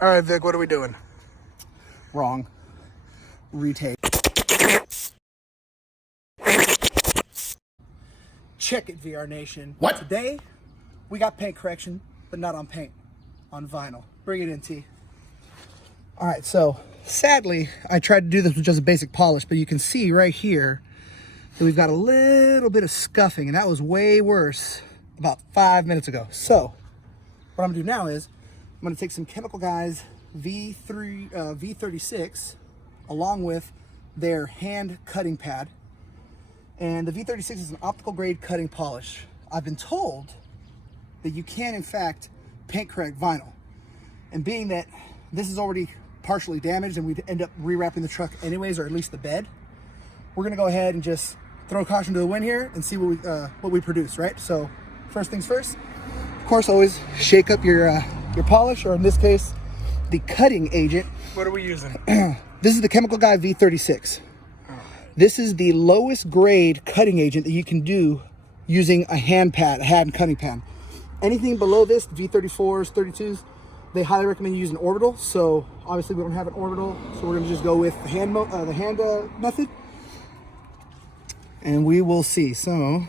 All right, Vic, what are we doing? Wrong. Retake. Check it, VR Nation. What? Today, we got paint correction, but not on paint, on vinyl. Bring it in, T. All right, so sadly, I tried to do this with just a basic polish, but you can see right here that we've got a little bit of scuffing, and that was way worse about 5 minutes ago. So what I'm gonna do now is I'm gonna take some Chemical Guys V36 along with their hand cutting pad. And the V36 is an optical grade cutting polish. I've been told that you can in fact paint correct vinyl. And being that this is already partially damaged and we'd end up rewrapping the truck anyways, or at least the bed, we're gonna go ahead and just throw caution to the wind here and see what we produce, right? So first things first, of course, always shake up your polish, or in this case, the cutting agent. What are we using? This is the Chemical Guy V36. This is the lowest grade cutting agent that you can do using a hand cutting pad. Anything below this, V34s, 32s, they highly recommend you use an orbital. So obviously we don't have an orbital, so we're gonna just go with the hand method. And we will see. So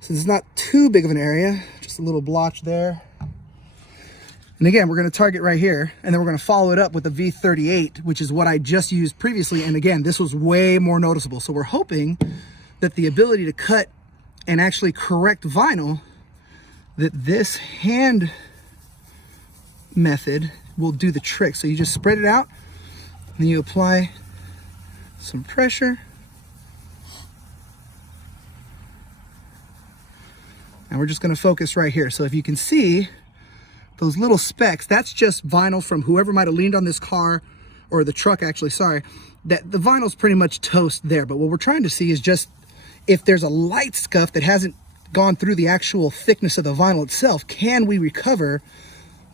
since it's not too big of an area, just a little blotch there. And again, we're going to target right here, and then we're going to follow it up with the V38, which is what I just used previously. And again, this was way more noticeable. So we're hoping that the ability to cut and actually correct vinyl, that this hand method will do the trick. So you just spread it out, and then you apply some pressure. And we're just going to focus right here. So if you can see those little specks, that's just vinyl from whoever might have leaned on this car, or the truck actually, sorry, that the vinyl's pretty much toast there. But what we're trying to see is just if there's a light scuff that hasn't gone through the actual thickness of the vinyl itself, can we recover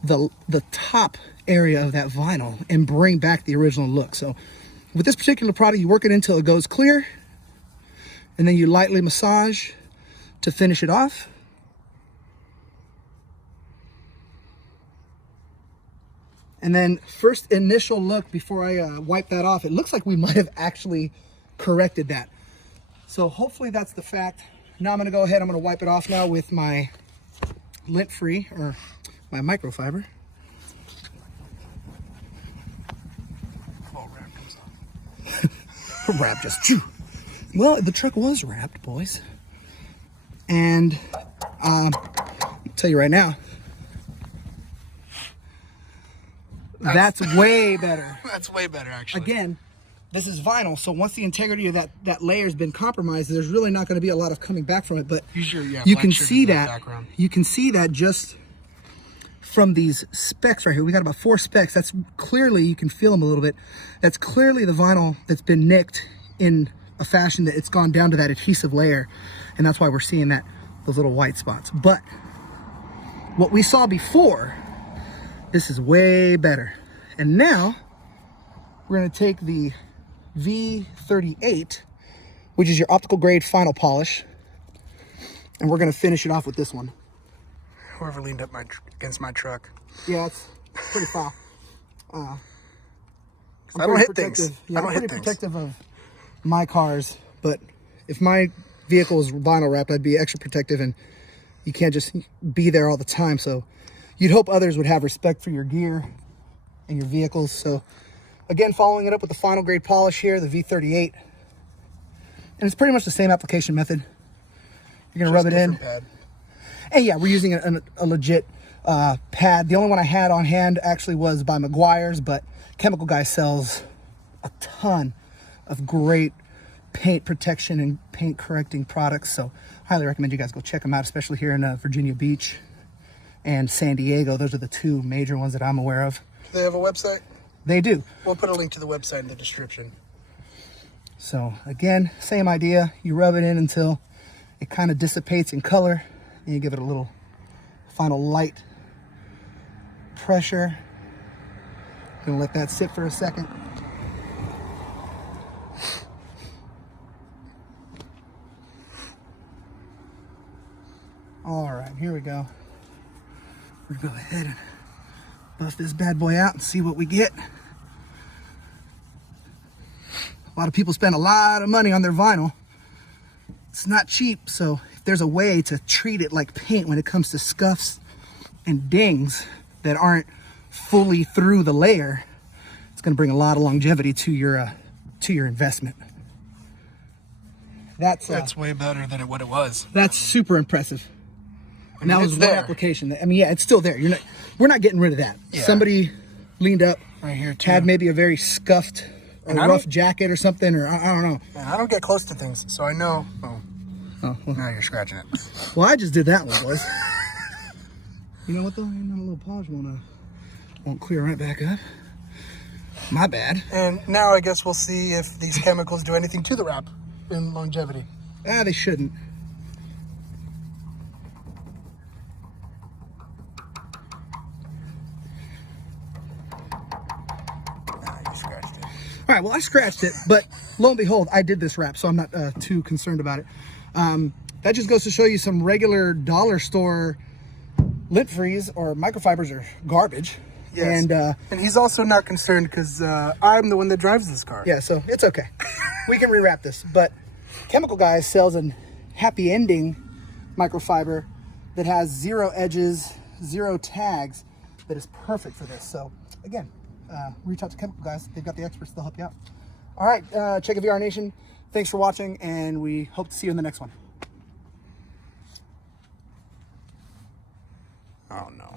the top area of that vinyl and bring back the original look? So with this particular product, you work it until it goes clear, and then you lightly massage to finish it off. And then first initial look before I wipe that off, it looks like we might have actually corrected that. So hopefully that's the fact. Now I'm gonna go ahead, I'm gonna wipe it off now with my lint-free, or my microfiber. Oh, wrap comes off. Wrap just, chew. Well, the truck was wrapped, boys. And I'll tell you right now, that's way better. That's way better, actually. Again, this is vinyl, so once the integrity of that layer has been compromised, there's really not going to be a lot of coming back from it. But you can see that. You can see that just from these specks right here. We got about 4 specks. That's clearly, you can feel them a little bit. That's clearly the vinyl that's been nicked in a fashion that it's gone down to that adhesive layer, and that's why we're seeing those little white spots. But what we saw before, this is way better. And now we're going to take the V38, which is your optical grade final polish, and we're going to finish it off with this one. Whoever leaned up against my truck. Yeah, it's pretty foul. I don't hit things. Yeah, I'm pretty protective of my cars, but if my vehicle is vinyl wrapped, I'd be extra protective, and you can't just be there all the time. So you'd hope others would have respect for your gear and your vehicles. So again, following it up with the final grade polish here, the V38. And it's pretty much the same application method. You're gonna rub it in. Pad. And yeah, we're using a legit pad. The only one I had on hand actually was by Meguiar's, but Chemical Guy sells a ton of great paint protection and paint correcting products. So highly recommend you guys go check them out, especially here in Virginia Beach and San Diego. Those are the 2 major ones that I'm aware of. Do they have a website? They do. We'll put a link to the website in the description. So again, same idea. You rub it in until it kind of dissipates in color, and you give it a little final light pressure. Gonna let that sit for a second. All right, here we go. We're gonna go ahead and buff this bad boy out and see what we get. A lot of people spend a lot of money on their vinyl. It's not cheap, so if there's a way to treat it like paint when it comes to scuffs and dings that aren't fully through the layer, it's going to bring a lot of longevity to your investment. That's way better than what it was. That's super impressive. And that was one there. application. I mean, yeah, it's still there. We're not getting rid of that. Yeah. Somebody leaned up, Right here too. had maybe a very scuffed or rough jacket or something, or I don't know. And I don't get close to things, so I know. Oh, well. Now you're scratching it. Well, I just did that one, boys. You know what though? Ain't a little polish won't clear right back up. My bad. And now I guess we'll see if these chemicals do anything to the wrap in longevity. Ah, they shouldn't. You scratched it. All right, well, I scratched it, but lo and behold, I did this wrap, so I'm not too concerned about it. That just goes to show you some regular dollar store lint freeze or microfibers are garbage. Yes. And he's also not concerned because I'm the one that drives this car. Yeah, so it's okay. We can rewrap this, but Chemical Guys sells a happy ending microfiber that has 0 edges, 0 tags, that is perfect for this. So again, reach out to Chemical Guys. They've got the experts. They'll help you out. All right, check VR Nation. Thanks for watching, and we hope to see you in the next one. Oh no.